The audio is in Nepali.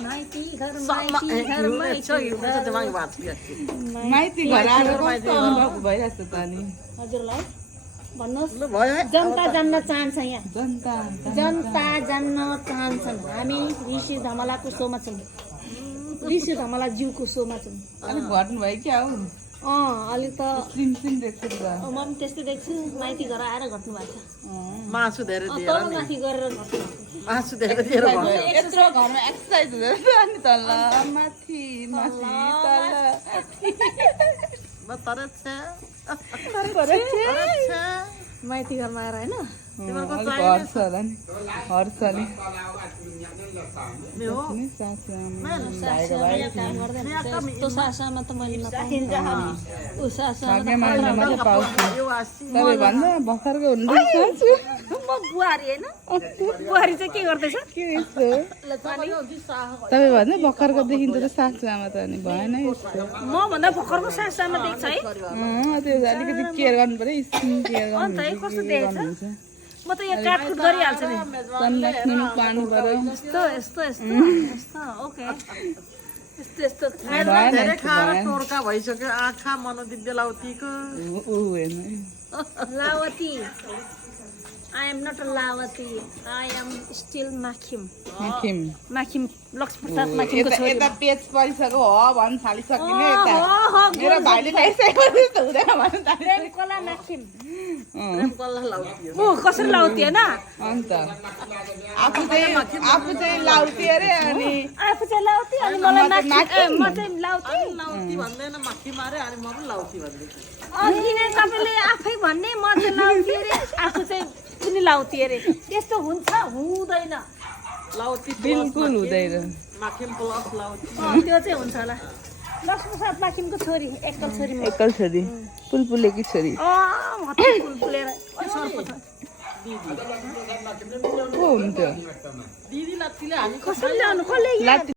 माइती घर माइती घर आएर कस्तो अनुभव भइरहेछ त अनि हजुरलाई भन्नुहोस् जनता जान्न चाहन्छ यहाँ जनता जान्न चाहन्छन् हामी ऋषि धमलाको सोमा छौँ ऋषि धमला ज्यूको सोमा छौँ अलिक घट्नु भयो क्या हौ अलिक त स्लिम स्लिम देख्छु त म पनि त्यस्तै देख्छु माइती घर आएर घट्नु भएको छ मासु धेरै दिएर तल माथि गरेर घट्नु मासु धेरै दिएर यत्रो घरमा एक्सर्साइज हुँदैन अनि तल माथि माथि तल माइती घरमा आएर होइन हर्छ होला नि हर्छ नि यस्तो सासामा त मैले भाग्य मान्छे मात्रै पाउँछु तपाईँ भन्दा भर्खरको हुनुहुन्छ म बुहारी होइन बुहारी चाहिँ के गर्दैछ के यस्तो तपाईँ भन्दा भर्खरको देखिन्छ त सासु आमा त अनि भएन यस्तो म भन्दा भर्खरको सासामा देख्छ है त्यो अलिकति केयर गर्नु पर्यो स्किन केयर अन्त है कस्तो देखेछ म त यहाँ काटकुट गरिहाल्छु नि सनलाइट पार्नु पर्यो यस्तो यस्तो यस्तो यस्तो ओके यस्तो यस्तो धेरै खाएर टोर्का भइसक्यो आँखा मनोदिव्य लाउतीको ऊ हेर्नु लावती I am not a Lavati. I am still Makhim. Makhim. Laxmiprasad माखिमको छोरी यता पेज परिसक्यो हो भन्न थालिसकिने यता मेरो भाइले खाइसकेको जस्तो हुँदैन भन्नु थाल्यो प्रेम कोला माखिम प्रेम कल्ला लाउती ओ कसरी लाउती हैन अन्त आफू चाहिँ लाउती अरे अनि आफू चाहिँ लाउती अनि मलाई माखिम म चाहिँ लाउती लाउती भन्दैन मक्खी मारे अनि म पनि लाउती भन्दैछु अघि नै तपाईले आफै भन्ने म चाहिँ लाउती अरे आफू चाहिँ कुनै लाउती अरे त्यस्तो हुन्छ हुँदैन लाउती बिल्कुल हुँदैन माखिम प्लस लाउती त्यो चाहिँ हुन्छ होला लक्ष्मीप्रसाद माखिमको छोरी एकल छोरी एकल छोरी पुलपुलेकी छोरी म चाहिँ पुलपुलेर को हुन्थ्यो दिदी लात्तीले हामी कसरी ल्याउनु कसले